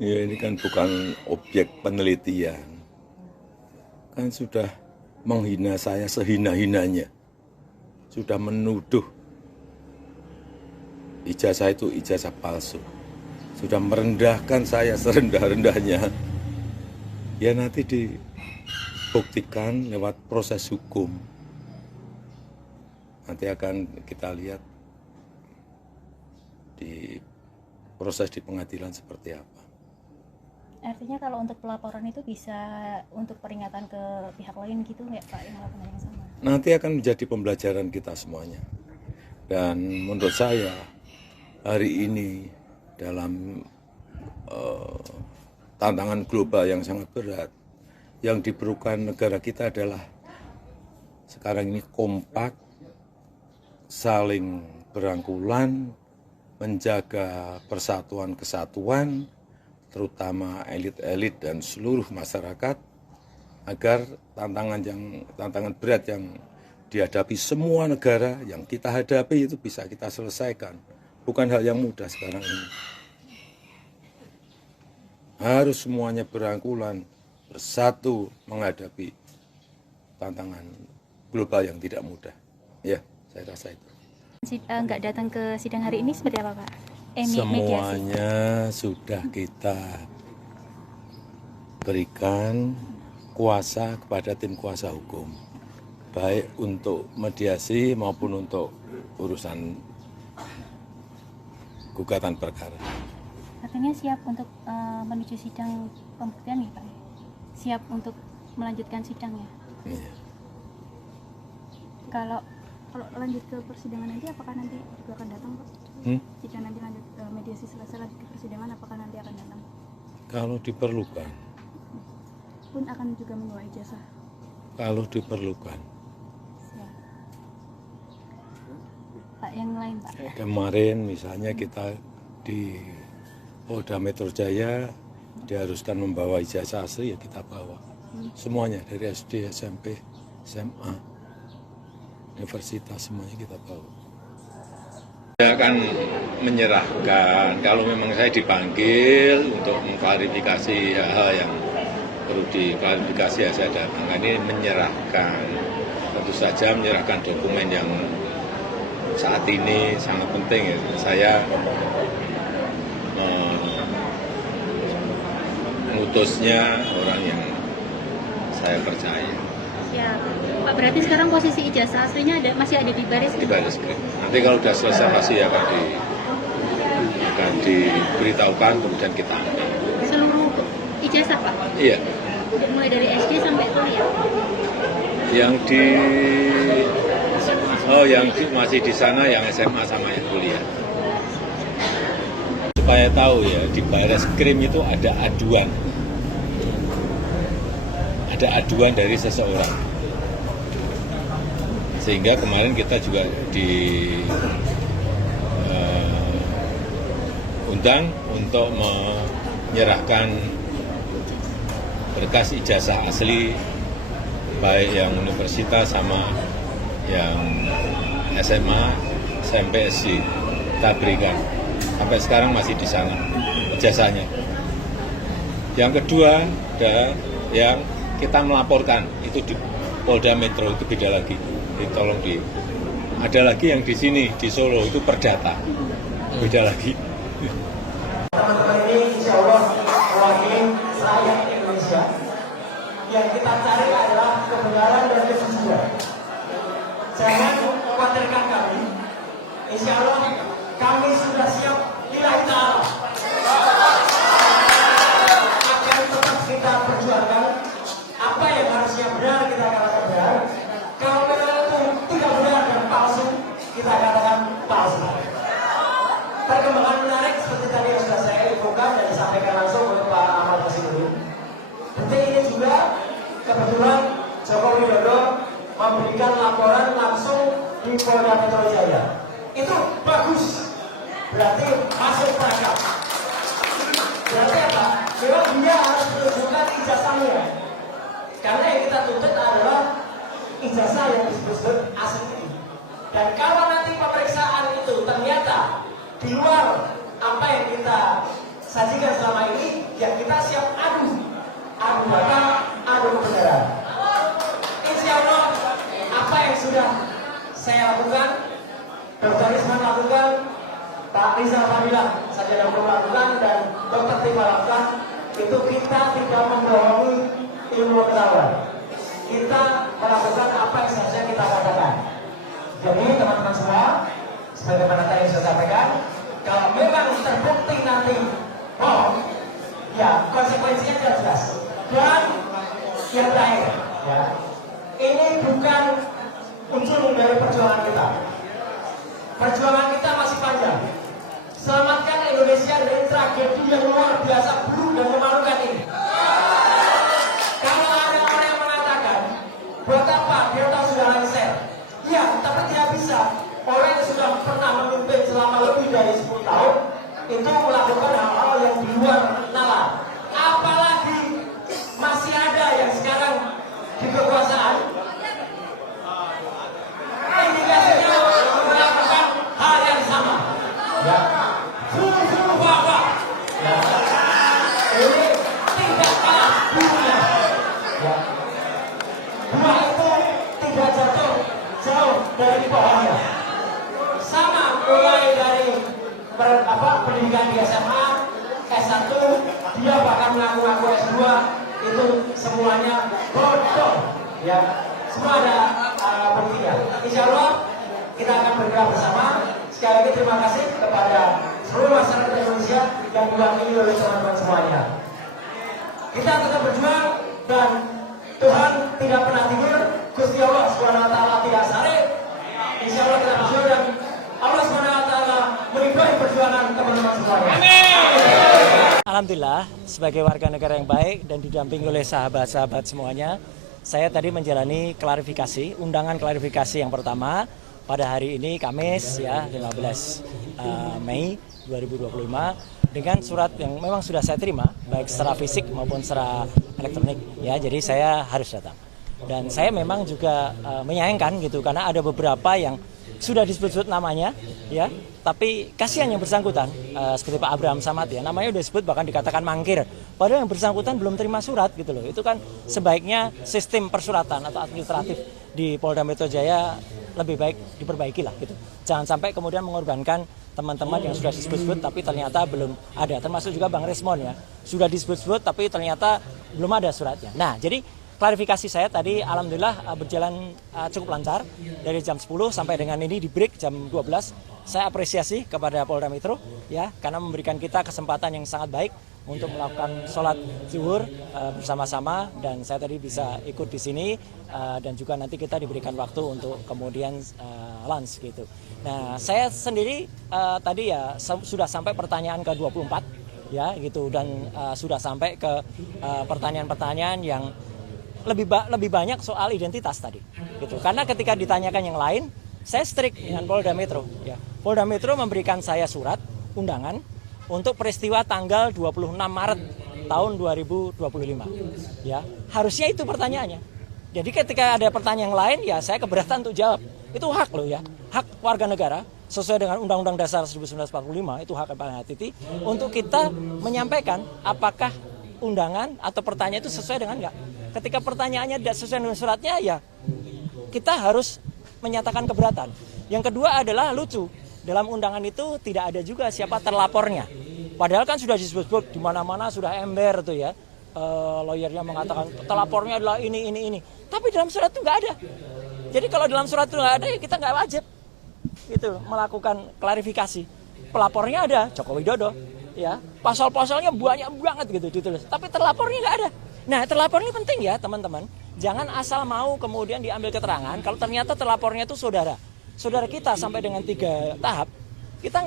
Ya ini kan bukan objek penelitian. Kan sudah menghina saya sehina-hinanya. Sudah menuduh ijazah itu ijazah palsu. Sudah merendahkan saya serendah-rendahnya. Ya nanti dibuktikan lewat proses hukum. Nanti akan kita lihat di proses di pengadilan seperti apa. Artinya kalau untuk pelaporan itu bisa untuk peringatan ke pihak lain gitu nggak Pak yang melakukan yang sama? Nanti akan menjadi pembelajaran kita semuanya. Dan menurut saya hari ini dalam tantangan global yang sangat berat, yang diperlukan negara kita adalah sekarang ini kompak, saling berangkulan, menjaga persatuan kesatuan, terutama elit-elit dan seluruh masyarakat, agar tantangan berat yang dihadapi semua negara yang kita hadapi itu bisa kita selesaikan. Bukan hal yang mudah sekarang ini. Harus semuanya berangkulan, bersatu menghadapi tantangan global yang tidak mudah. Ya, saya rasa itu. Nggak datang ke sidang hari ini seperti apa Pak? Semuanya sudah kita berikan kuasa kepada tim kuasa hukum, baik untuk mediasi maupun untuk urusan gugatan perkara. Artinya siap untuk menuju sidang pembuktian nih Pak? Siap untuk melanjutkan sidangnya? Iya. Kalau lanjut ke persidangan nanti apakah nanti juga akan datang Pak? Jika nanti lanjut mediasi selesai lanjut ke persidangan apakah nanti akan datang? Kalau diperlukan. Pun akan juga membawa ijazah? Kalau diperlukan. Siap. Pak yang lain Pak? Kemarin misalnya kita di Polda Metro Jaya diharuskan membawa ijazah asli, ya kita bawa. Semuanya dari SD, SMP, SMA, universitas semuanya kita bawa. Saya akan menyerahkan, kalau memang saya dipanggil untuk mengklarifikasi hal-hal yang perlu diklarifikasi, ya saya datang. Ini menyerahkan, tentu saja menyerahkan dokumen yang saat ini sangat penting. Saya mengutusnya orang yang saya percaya. Siap. Pak, berarti sekarang posisi ijazah aslinya masih ada di baris? Di baris krim. Nanti kalau sudah selesai pasti akan diberitahukan, kemudian kita ambil. Seluruh ijazah Pak? Iya. Mulai dari SD sampai kuliah? Masih di sana yang SMA sama yang kuliah. Supaya tahu ya, di baris krim itu ada aduan. Ada aduan dari seseorang. Sehingga kemarin kita juga diundang untuk menyerahkan berkas ijazah asli baik yang universitas sama yang SMA, SMP, SD kita berikan. Sampai sekarang masih di sana ijazahnya. Yang kedua ada yang kita melaporkan itu di Polda Metro, itu beda lagi. Tolong ada lagi yang di sini di Solo itu perdata, beda lagi. Teman-teman ini insya Allah mewakili rakyat Indonesia. Yang kita cari adalah kebenaran dan kejujuran. Jangan khawatirkan kami. Insya Allah kami sudah siap lillahi ta'ala. Akan tetap kita perjuangkan apa yang harusnya benar kita katakan benar. Kalau tidak benar dan palsu, kita katakan palsu. Perkembangan menarik seperti tadi yang sudah saya infokan dan disampaikan langsung oleh Pak Ahmad Basirudin. Detik ini juga kebetulan Joko Widodo memberikan laporan langsung di Polda Metro Jaya. Itu bagus, berarti masuk perangkap. Berarti apa? Memang dia harus menunjukkan ijazahnya. Karena yang kita tuntut adalah ijazah yang disebut asli. Dan kalau nanti pemeriksaan itu ternyata di luar apa yang kita sajikan selama ini, ya kita siap adu data, adu kebenaran. Insya Allah apa yang sudah saya lakukan, Dr. Risman lakukan, Pak Rizal Fadilah Sarjana Hukum lakukan, dan Dr. Tifa lakukan, itu kita tidak membohongi ilmu pengetahuan. Kita melakukan apa yang seharusnya kita katakan. Jadi teman-teman semua, sebagaimana tadi saya sampaikan, kalau memang terbukti nanti bohong, ya konsekuensinya jelas. Dan yang terakhir, ya, ini bukan ujung dari perjuangan kita. Perjuangan kita masih panjang. Selamatkan Indonesia dari tragedi yang luar biasa buruk dan memalukan ini. Kalau ada orang yang mengatakan, buat apa Delta sudah lengser? Ya, tapi tidak bisa. Orang yang sudah pernah memimpin selama lebih dari 10 tahun itu melakukan hal-hal yang di luar nalar. Apalagi masih ada yang sekarang di kekuasaan, indikasinya melakukan hal yang sama. Ya, ya. Ini tidak kalah dunia. Ya. Buah itu tidak jatuh jauh dari pohonnya. Sama mulai dari pendidikan di SMA, S1, dia bahkan mengaku-ngaku S2, itu semuanya bodoh. Ya, semua ada buktinya. Insya Allah kita akan bergerak bersama. Sekali lagi terima kasih kepada seluruh masyarakat Indonesia yang diwakili oleh teman-teman semuanya. Kita tetap berjuang dan Tuhan tidak pernah tidur. Gusti Allah SWT tidak sare. Insya Allah kita berjuang dan Allah SWT meridhoi perjuangan teman-teman semuanya. Alhamdulillah, sebagai warga negara yang baik dan didampingi oleh sahabat-sahabat semuanya, saya tadi menjalani klarifikasi, undangan klarifikasi yang pertama pada hari ini Kamis ya 15 Mei 2025 dengan surat yang memang sudah saya terima baik secara fisik maupun secara elektronik ya, jadi saya harus datang. Dan saya memang juga menyayangkan gitu karena ada beberapa yang sudah disebut-sebut namanya ya, tapi kasihan yang bersangkutan seperti Pak Abraham Samad ya, namanya udah disebut bahkan dikatakan mangkir, padahal yang bersangkutan belum terima surat gitu loh. Itu kan sebaiknya sistem persuratan atau administratif di Polda Metro Jaya lebih baik diperbaiki lah gitu. Jangan sampai kemudian mengorbankan teman-teman yang sudah disebut-sebut tapi ternyata belum ada, termasuk juga Bang Resmon ya, sudah disebut-sebut tapi ternyata belum ada suratnya. Nah, jadi klarifikasi saya tadi alhamdulillah berjalan cukup lancar dari jam 10 sampai dengan ini di break jam 12. Saya apresiasi kepada Polda Metro ya karena memberikan kita kesempatan yang sangat baik untuk melakukan sholat zuhur bersama-sama, dan saya tadi bisa ikut di sini dan juga nanti kita diberikan waktu untuk kemudian lunch gitu. Nah, saya sendiri tadi ya sudah sampai pertanyaan ke-24 ya gitu, dan sudah sampai ke pertanyaan-pertanyaan yang lebih banyak soal identitas tadi gitu. Karena ketika ditanyakan yang lain, saya strict dengan Polda Metro ya. Polda Metro memberikan saya surat undangan untuk peristiwa tanggal 26 Maret tahun 2025 ya. Harusnya itu pertanyaannya. Jadi ketika ada pertanyaan yang lain ya saya keberatan untuk jawab. Itu hak loh ya. Hak warga negara sesuai dengan Undang-Undang Dasar 1945, itu hak yang paling hati untuk kita menyampaikan apakah undangan atau pertanyaan itu sesuai dengan enggak. Ketika pertanyaannya tidak sesuai dengan suratnya ya kita harus menyatakan keberatan. Yang kedua adalah lucu, dalam undangan itu tidak ada juga siapa terlapornya. Padahal kan sudah disebut-sebut di mana-mana sudah ember tuh ya. Lawyernya mengatakan terlapornya adalah ini. Tapi dalam surat itu nggak ada. Jadi kalau dalam surat itu nggak ada ya kita nggak wajib gitu melakukan klarifikasi. Pelapornya ada Joko Widodo ya. Pasal-pasalnya banyak banget gitu ditulis. Tapi terlapornya nggak ada. Nah, terlapor ini penting ya teman-teman. Jangan asal mau kemudian diambil keterangan kalau ternyata terlapornya itu saudara kita sampai dengan 3 tahap. Kita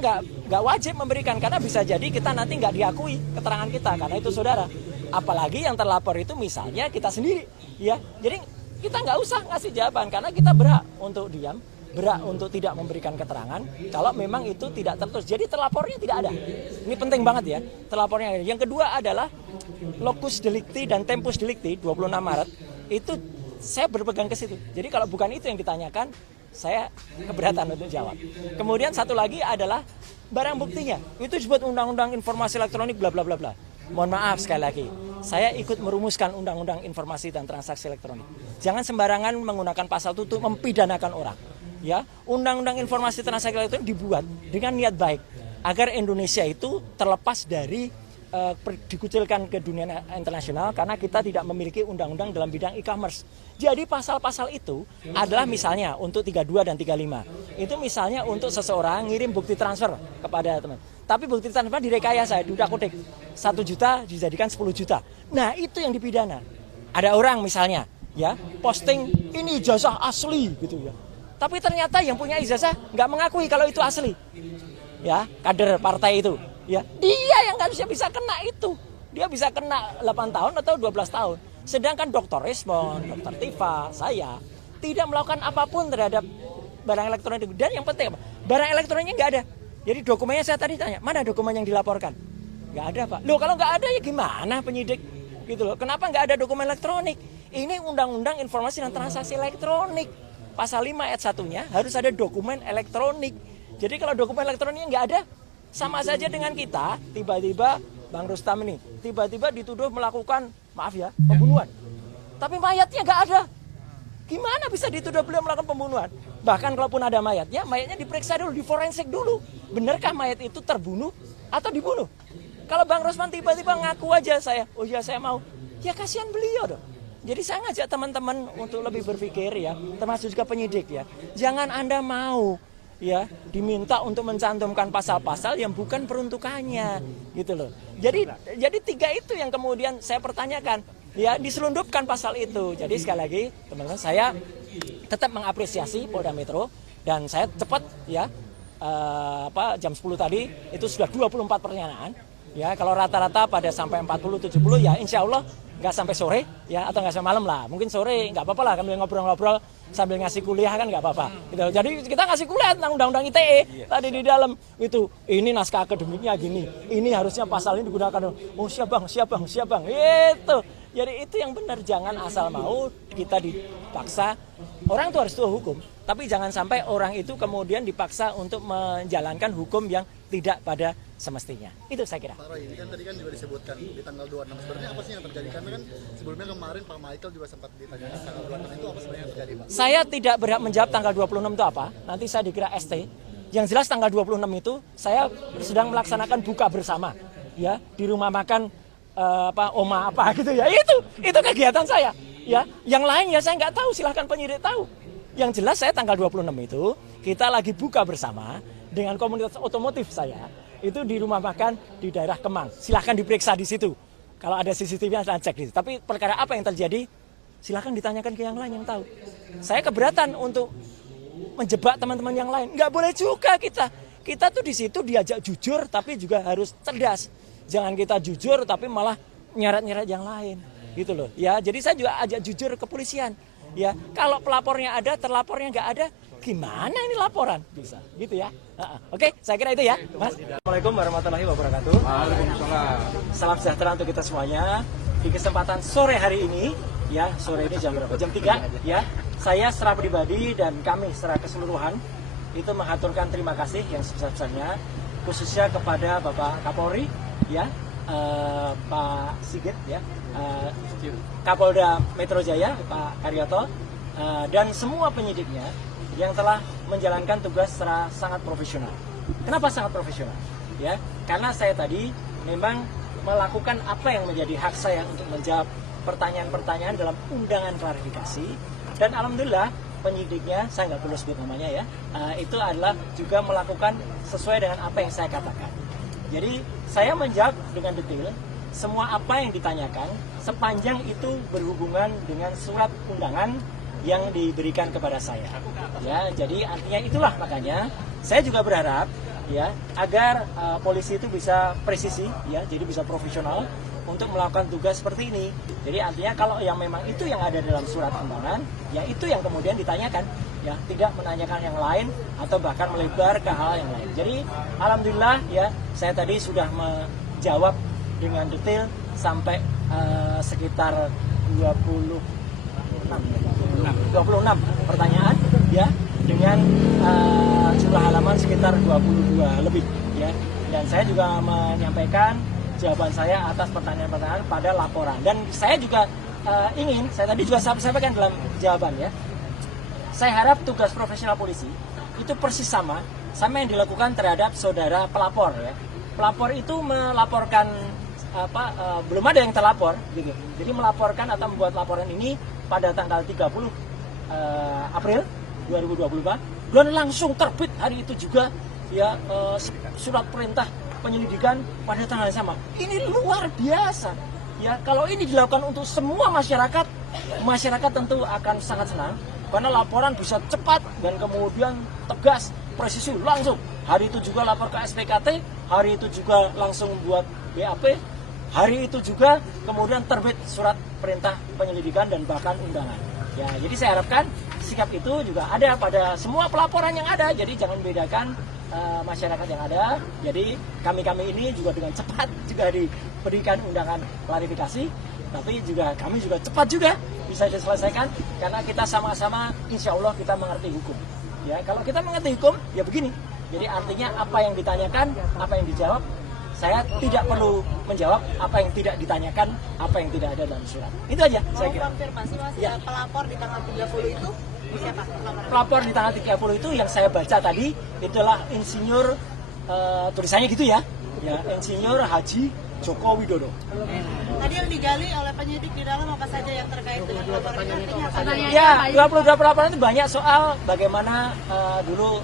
nggak wajib memberikan karena bisa jadi kita nanti nggak diakui keterangan kita karena itu saudara. Apalagi yang terlapor itu misalnya kita sendiri ya. Jadi kita nggak usah ngasih jawaban karena kita berhak untuk diam, berhak untuk tidak memberikan keterangan kalau memang itu tidak tertulis. Jadi terlapornya tidak ada. Ini penting banget ya, terlapornya. Yang kedua adalah locus delicti dan tempus delicti 26 Maret itu saya berpegang ke situ. Jadi kalau bukan itu yang ditanyakan, Saya keberatan untuk jawab. Kemudian satu lagi adalah barang buktinya. Itu disebut undang-undang informasi elektronik bla bla bla bla. Mohon maaf sekali lagi, saya ikut merumuskan undang-undang informasi dan transaksi elektronik. Jangan sembarangan menggunakan pasal itu untuk mempidanakan orang. Ya, undang-undang informasi transaksi elektronik dibuat dengan niat baik agar Indonesia itu terlepas dari dikucilkan ke dunia internasional karena kita tidak memiliki undang-undang dalam bidang e-commerce. Jadi pasal-pasal itu adalah misalnya untuk 32 dan 35. Itu misalnya untuk seseorang ngirim bukti transfer kepada teman. Tapi bukti transfer direkayasa, diutak-utik. 1 juta dijadikan 10 juta. Nah, itu yang dipidana. Ada orang misalnya ya posting ini ijazah asli gitu ya. Tapi ternyata yang punya ijazah nggak mengakui kalau itu asli. Ya, kader partai itu. Ya, dia yang harusnya bisa kena itu. Dia bisa kena 8 tahun atau 12 tahun. Sedangkan Dr. Resmond, Dr. Tifa, saya tidak melakukan apapun terhadap barang elektronik. Dan yang penting apa? Barang elektroniknya nggak ada. Jadi dokumennya saya tadi tanya, mana dokumen yang dilaporkan? Nggak ada, Pak. Loh, kalau nggak ada ya gimana penyidik? Gitu loh. Kenapa nggak ada dokumen elektronik? Ini Undang-Undang Informasi dan Transaksi Elektronik. Pasal 5 ayat 1-nya harus ada dokumen elektronik. Jadi kalau dokumen elektroniknya nggak ada, sama saja dengan kita, tiba-tiba Bang Rustam ini, tiba-tiba dituduh melakukan, maaf ya, pembunuhan. Tapi mayatnya nggak ada. Gimana bisa dituduh beliau melakukan pembunuhan? Bahkan kalaupun ada mayatnya diperiksa dulu, diforensik dulu. Benarkah mayat itu terbunuh atau dibunuh? Kalau Bang Rusman tiba-tiba ngaku aja saya, oh ya saya mau, ya kasihan beliau dong. Jadi saya ngajak teman-teman untuk lebih berpikir ya, termasuk juga penyidik ya. Jangan Anda mau ya diminta untuk mencantumkan pasal-pasal yang bukan peruntukannya gitu loh. Jadi 3 itu yang kemudian saya pertanyakan ya, diselundupkan pasal itu. Jadi sekali lagi teman-teman, saya tetap mengapresiasi Polda Metro dan saya cepat ya jam 10 tadi itu sudah 24 pertanyaan ya. Kalau rata-rata pada sampai 40-70 ya insya Allah nggak sampai sore ya, atau nggak sampai malam lah. Mungkin sore nggak apa-apa lah, kami ngobrol-ngobrol sambil ngasih kuliah kan nggak apa-apa. Gitu. Jadi kita ngasih kuliah tentang undang-undang ITE tadi di dalam itu. Ini naskah akademiknya gini. Ini harusnya pasal ini digunakan. Oh siap bang. Itu. Jadi itu yang benar. Jangan asal mau kita dipaksa. Orang itu harus tahu hukum. Tapi jangan sampai orang itu kemudian dipaksa untuk menjalankan hukum yang tidak pada semestinya. Itu saya kira. Pak Roy, ini kan tadi kan juga disebutkan di tanggal 26. Sebenarnya apa sih yang terjadi? Karena kan sebelumnya kemarin Pak Michael juga sempat ditanyakan tanggal 26 itu apa sebenarnya yang terjadi, Pak? Saya tidak berhak menjawab tanggal 26 itu apa. Nanti saya dikira ST. Yang jelas tanggal 26 itu saya sedang melaksanakan buka bersama ya di rumah makan Oma apa gitu ya. Itu kegiatan saya. Ya, yang lain ya saya nggak tahu, silahkan penyidik tahu. Yang jelas saya tanggal 26 itu kita lagi buka bersama dengan komunitas otomotif saya. Itu di rumah makan di daerah Kemang. Silahkan diperiksa di situ. Kalau ada CCTV saya cek di situ. Tapi perkara apa yang terjadi silahkan ditanyakan ke yang lain yang tahu. Saya keberatan untuk menjebak teman-teman yang lain. Nggak boleh juga kita. Kita tuh di situ diajak jujur tapi juga harus cerdas. Jangan kita jujur tapi malah nyeret-nyeret yang lain. Gitu loh. Ya, jadi saya juga ajak jujur ke kepolisian. Ya, kalau pelapornya ada, terlapornya nggak ada, gimana ini laporan? Bisa, gitu ya. Oke, saya kira itu ya, Mas. Assalamualaikum warahmatullahi wabarakatuh. Waalaikumsalam. Salam sejahtera untuk kita semuanya. Di kesempatan sore hari ini, ya, sore ini jam berapa? Jam 3, ya. Saya secara pribadi dan kami secara keseluruhan itu mengaturkan terima kasih yang sebesar-besarnya, khususnya kepada Bapak Kapolri, ya, Pak Sigit, ya. Kapolda Metro Jaya, Pak Karyoto, dan semua penyidiknya yang telah menjalankan tugas secara sangat profesional. Kenapa sangat profesional? Ya, karena saya tadi memang melakukan apa yang menjadi hak saya untuk menjawab pertanyaan-pertanyaan dalam undangan klarifikasi, dan alhamdulillah penyidiknya, saya nggak perlu sebut namanya ya, itu adalah juga melakukan sesuai dengan apa yang saya katakan. Jadi saya menjawab dengan detail semua apa yang ditanyakan sepanjang itu berhubungan dengan surat undangan yang diberikan kepada saya. Ya, jadi artinya itulah makanya saya juga berharap ya agar polisi itu bisa presisi ya, jadi bisa profesional untuk melakukan tugas seperti ini. Jadi artinya kalau yang memang itu yang ada dalam surat undangan, ya itu yang kemudian ditanyakan, ya tidak menanyakan yang lain atau bahkan melebar ke hal yang lain. Jadi alhamdulillah ya saya tadi sudah menjawab dengan detail sampai sekitar 26 pertanyaan ya dengan jumlah halaman sekitar 22 lebih ya. Dan saya juga menyampaikan jawaban saya atas pertanyaan-pertanyaan pada laporan. Dan saya juga saya tadi juga sampaikan dalam jawaban ya. Saya harap tugas profesional polisi itu persis sama yang dilakukan terhadap saudara pelapor ya. Pelapor itu melaporkan belum ada yang terlapor gitu. Jadi melaporkan atau membuat laporan ini pada tanggal 30 April 2024 dan langsung terbit hari itu juga ya surat perintah penyelidikan pada tanggal yang sama. Ini luar biasa. Ya, kalau ini dilakukan untuk semua masyarakat tentu akan sangat senang karena laporan bisa cepat dan kemudian tegas, presisi langsung. Hari itu juga lapor ke SPKT, hari itu juga langsung buat BAP, hari itu juga kemudian terbit surat perintah penyelidikan dan bahkan undangan. Ya, jadi saya harapkan sikap itu juga ada pada semua pelaporan yang ada. Jadi jangan membedakan masyarakat yang ada. Jadi kami ini juga dengan cepat juga diberikan undangan klarifikasi, tapi juga kami juga cepat juga bisa diselesaikan karena kita sama-sama insya Allah kita mengerti hukum. Ya, kalau kita mengerti hukum ya begini. Jadi artinya apa yang ditanyakan, apa yang dijawab, saya tidak perlu menjawab apa yang tidak ditanyakan, apa yang tidak ada dalam surat. Itu aja saya kira. Konfirmasi Mas, ya. Pelapor di tanggal 30 itu siapa? Pelapor di tanggal 30 itu yang saya baca tadi itulah insinyur tulisannya gitu ya. Ya, Insinyur Haji Joko Widodo. Tadi yang digali oleh penyidik di dalam apa saja yang terkait dengan laporan itu? Ya, 22 pelaporan itu banyak soal bagaimana dulu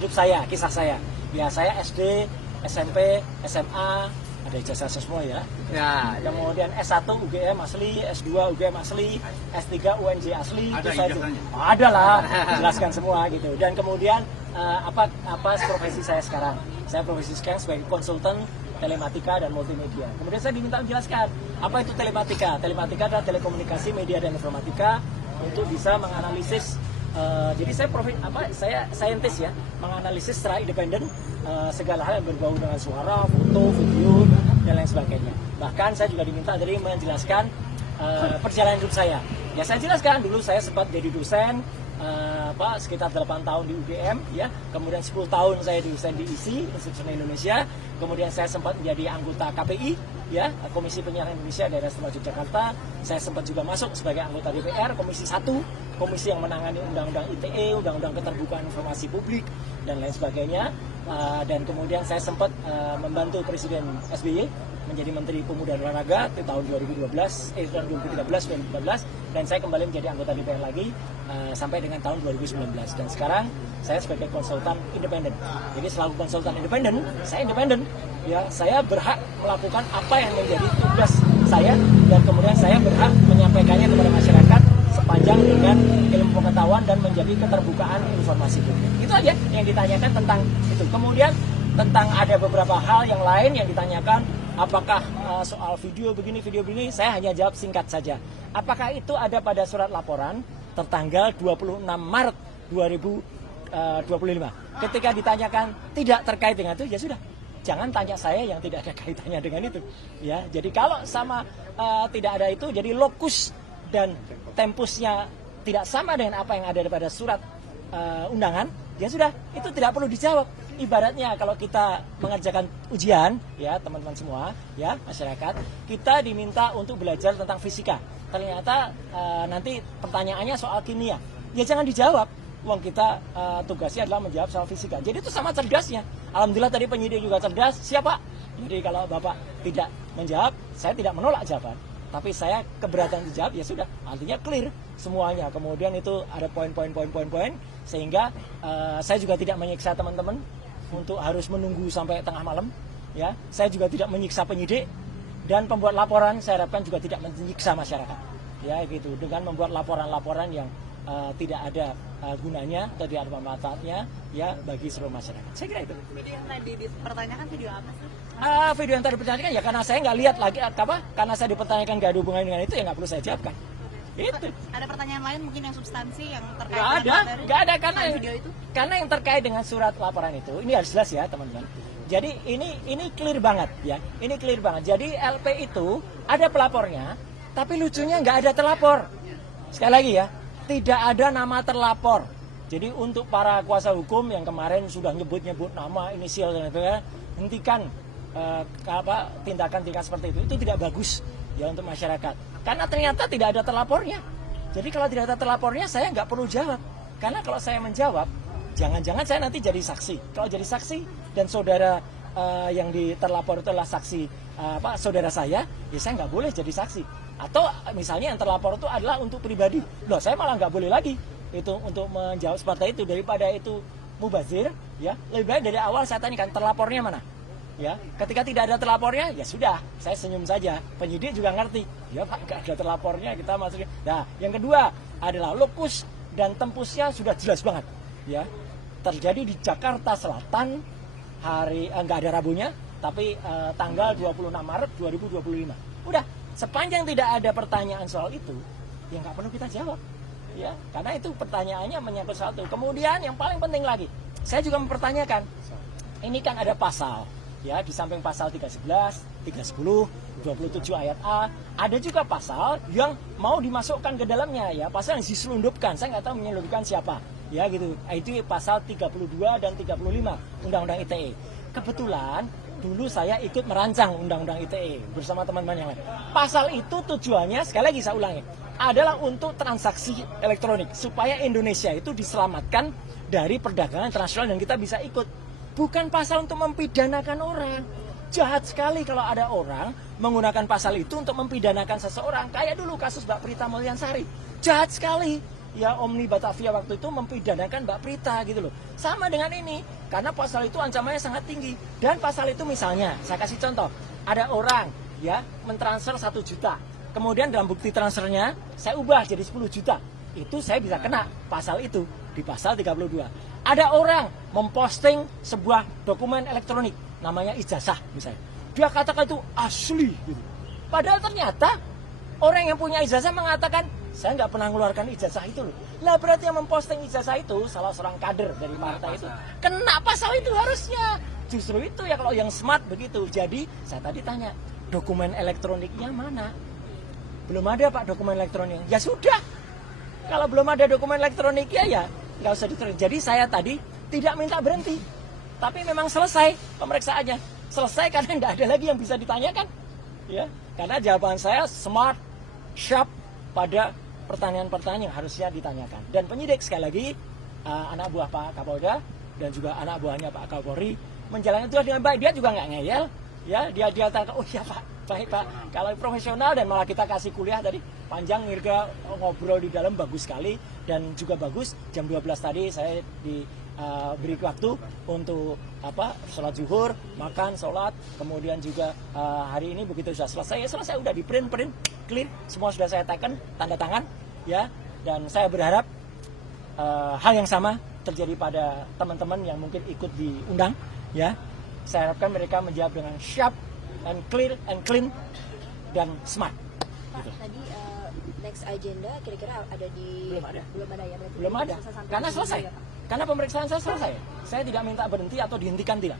hidup saya, kisah saya. Ya, saya SD, SMP, SMA, ada ijazah semua ya. Ya, kemudian S1 UGM asli, S2 UGM asli, S3 UNJ asli. Ada itu ijazahnya? Ada lah, jelaskan semua gitu. Dan kemudian apa profesi saya sekarang? Saya profesi sekarang sebagai konsultan telematika dan multimedia. Kemudian saya diminta menjelaskan apa itu telematika. Telematika adalah telekomunikasi, media dan informatika untuk bisa menganalisis. Jadi saya saintis ya, menganalisis secara independen segala hal yang berbau dengan suara, foto, video dan lain sebagainya. Bahkan saya juga diminta dari menjelaskan perjalanan hidup saya. Ya saya jelaskan dulu saya sempat jadi dosen sekitar 8 tahun di UGM ya. Kemudian 10 tahun saya dosen di ISI, Institut Seni Indonesia. Kemudian saya sempat menjadi anggota KPI ya, Komisi Penyiaran Indonesia Daerah Istimewa Yogyakarta. Saya sempat juga masuk sebagai anggota DPR Komisi 1, komisi yang menangani undang-undang ITE, undang-undang keterbukaan informasi publik dan lain sebagainya. Dan kemudian saya sempat membantu Presiden SBY menjadi Menteri Pemuda dan Olahraga di tahun 2013 dan saya kembali menjadi anggota DPR lagi sampai dengan tahun 2019 dan sekarang saya sebagai konsultan independen. Jadi selaku konsultan independen, saya independen ya, saya berhak melakukan apa yang menjadi tugas saya dan kemudian saya berhak menyampaikannya kepada masyarakat sepanjang dengan ilmu pengetahuan dan menjadi keterbukaan informasi publik. Itu aja yang ditanyakan tentang itu. Kemudian tentang ada beberapa hal yang lain yang ditanyakan, apakah soal video begini, saya hanya jawab singkat saja. Apakah itu ada pada surat laporan tertanggal 26 Maret 2025. Ketika ditanyakan tidak terkait dengan itu, ya sudah. Jangan tanya saya yang tidak ada kaitannya dengan itu. Ya, jadi kalau sama tidak ada itu, jadi lokus dan tempusnya tidak sama dengan apa yang ada pada surat undangan, ya sudah, itu tidak perlu dijawab. Ibaratnya kalau kita mengerjakan ujian, ya teman-teman semua, ya masyarakat, kita diminta untuk belajar tentang fisika. Ternyata nanti pertanyaannya soal kimia, ya jangan dijawab. Uang kita tugasnya adalah menjawab soal fisika. Jadi itu sama cerdasnya. Alhamdulillah tadi penyidik juga cerdas. Siapa? Jadi kalau Bapak tidak menjawab, saya tidak menolak jawaban. Tapi saya keberatan dijawab, ya sudah. Artinya clear semuanya. Kemudian itu ada poin-poin sehingga saya juga tidak menyiksa teman-teman untuk harus menunggu sampai tengah malam. Ya, saya juga tidak menyiksa penyidik dan pembuat laporan. Saya harapkan juga tidak menyiksa masyarakat. Ya, gitu. Dengan membuat laporan-laporan yang tidak ada gunanya atau tidak ada manfaatnya ya bagi seluruh masyarakat. Saya kira itu. Video yang tadi dipertanyakan video apa sih? Video yang tadi dipertanyakan ya karena saya nggak lihat lagi karena saya dipertanyakan nggak ada hubungannya dengan itu ya nggak perlu saya jawabkan. Itu. Ada pertanyaan lain mungkin yang substansi yang terkait nggak ada karena video itu? Karena yang terkait dengan surat laporan itu ini harus jelas ya teman-teman. Jadi ini clear banget ya. Ini clear banget. Jadi LP itu ada pelapornya, tapi lucunya nggak ada terlapor. Sekali lagi ya, tidak ada nama terlapor. Jadi untuk para kuasa hukum yang kemarin sudah nyebut-nyebut nama, inisial dan sebagainya, hentikan tindakan-tindakan seperti itu tidak bagus ya untuk masyarakat. Karena ternyata tidak ada terlapornya. Jadi kalau tidak ada terlapornya, saya nggak perlu jawab. Karena kalau saya menjawab, jangan-jangan saya nanti jadi saksi. Kalau jadi saksi dan saudara yang terlapor itu adalah saksi saudara saya, ya saya nggak boleh jadi saksi. Atau misalnya yang terlapor itu adalah untuk pribadi, loh saya malah nggak boleh lagi itu untuk menjawab seperti itu. Daripada itu mubazir, ya lebih baik dari awal saya tanyakan terlapornya mana. Ya, ketika tidak ada terlapornya, ya sudah, saya senyum saja. Penyidik juga ngerti, ya Pak, nggak ada terlapornya, kita masukin. Nah, yang kedua adalah lokus dan tempusnya sudah jelas banget. Ya, terjadi di Jakarta Selatan nggak ada Rabunya, tapi tanggal 26 Maret 2025. Udah, sepanjang tidak ada pertanyaan soal itu, ya nggak perlu kita jawab. Ya, karena itu pertanyaannya menyangkut soal itu. Kemudian yang paling penting lagi, saya juga mempertanyakan, ini kan ada pasal. Ya, di samping pasal 311, 310, 27 ayat A, ada juga pasal yang mau dimasukkan ke dalamnya, ya, pasal yang diselundupkan. Saya nggak tahu menyelundupkan siapa, ya gitu. Itu pasal 32 dan 35 Undang-Undang ITE. Kebetulan dulu saya ikut merancang Undang-Undang ITE bersama teman-teman yang lain. Pasal itu tujuannya, sekali lagi saya ulangi, adalah untuk transaksi elektronik supaya Indonesia itu diselamatkan dari perdagangan internasional dan kita bisa ikut. Bukan pasal untuk mempidanakan orang. Jahat sekali kalau ada orang menggunakan pasal itu untuk mempidanakan seseorang. Kayak dulu kasus Mbak Prita Mulyansari. Jahat sekali. Ya, Omni Batavia waktu itu mempidanakan Mbak Prita gitu loh. Sama dengan ini. Karena pasal itu ancamannya sangat tinggi. Dan pasal itu misalnya, saya kasih contoh. Ada orang ya mentransfer 1 juta. Kemudian dalam bukti transfernya, saya ubah jadi 10 juta. Itu saya bisa kena pasal itu di pasal 32. Ada orang memposting sebuah dokumen elektronik, namanya ijazah misalnya. Dia katakan itu asli gitu. Padahal ternyata orang yang punya ijazah mengatakan, saya nggak pernah mengeluarkan ijazah itu loh. Lah berarti yang memposting ijazah itu salah seorang kader dari partai itu. Kena pasal itu harusnya. Justru itu ya kalau yang smart begitu. Jadi saya tadi tanya, dokumen elektroniknya mana? Belum ada Pak dokumen elektronik. Ya sudah. Kalau belum ada dokumen elektroniknya ya nggak usah diterima. Jadi saya tadi tidak minta berhenti, tapi memang selesai pemeriksaannya. Selesai karena nggak ada lagi yang bisa ditanyakan, ya. Karena jawaban saya smart, sharp pada pertanyaan-pertanyaan yang harusnya ditanyakan. Dan penyidik sekali lagi anak buah Pak Kapolda dan juga anak buahnya Pak Kapolri menjalankan itu dengan baik. Dia juga nggak ngeyel, ya. Dia tanya, oh iya Pak, baik Pak. Kalau profesional dan malah kita kasih kuliah tadi panjang, Mirga ngobrol di dalam bagus sekali. Dan juga bagus, jam 12 tadi saya diberi waktu untuk sholat zuhur, makan, sholat, kemudian juga hari ini begitu sudah selesai, ya selesai, udah di print, clear, semua sudah saya teken, tanda tangan, ya. Dan saya berharap hal yang sama terjadi pada teman-teman yang mungkin ikut diundang, ya. Saya harapkan mereka menjawab dengan sharp, and clear, and clean, dan smart. Pak, gitu. Tadi next agenda kira-kira ada di belum ada ya berarti belum ada karena selesai ya, karena pemeriksaan saya selesai. Saya tidak minta berhenti atau dihentikan, tidak,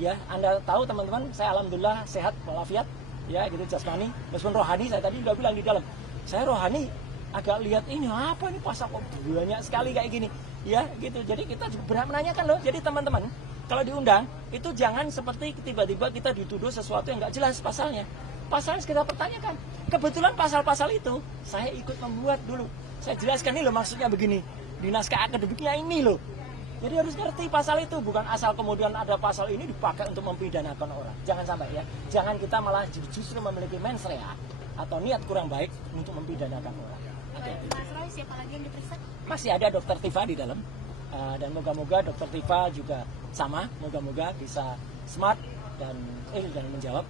ya. Anda tahu teman-teman, saya alhamdulillah sehat walafiat, ya gitu, jasmani, meskipun rohani saya tadi juga bilang di dalam, saya rohani agak lihat ini apa nih pasal kok banyak sekali kayak gini, ya gitu. Jadi kita juga berhak menanyakan loh. Jadi teman-teman kalau diundang itu jangan seperti tiba-tiba kita dituduh sesuatu yang nggak jelas pasalnya. Pasalnya kita pertanyakan. Kebetulan pasal-pasal itu saya ikut membuat dulu. Saya jelaskan ini loh maksudnya begini. Di naskah akademiknya ini loh. Jadi harus ngerti pasal itu. Bukan asal kemudian ada pasal ini dipakai untuk mempidanakan orang. Jangan sampai ya. Jangan kita malah justru memiliki mens rea atau niat kurang baik untuk mempidanakan orang. Okay. Mas Roy, siapa lagi yang diperiksa? Masih ada Dokter Tifa di dalam. Dan moga-moga Dokter Tifa juga sama. Moga-moga bisa smart dan menjawab.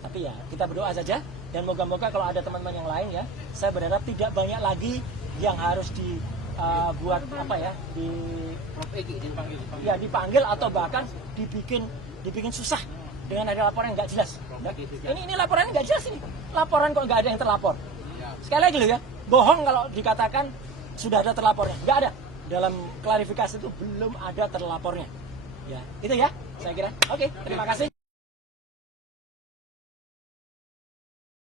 Tapi ya kita berdoa saja dan moga-moga kalau ada teman-teman yang lain ya, saya berharap tidak banyak lagi yang harus dibuat dipanggil atau bahkan dibikin susah dengan ada laporan yang nggak jelas. Ini laporan nggak jelas ini. Laporan kok nggak ada yang terlapor. Sekali lagi loh ya, bohong kalau dikatakan sudah ada terlapornya. Nggak ada. Dalam klarifikasi itu belum ada terlapornya. Ya, itu ya saya kira. Oke, terima kasih.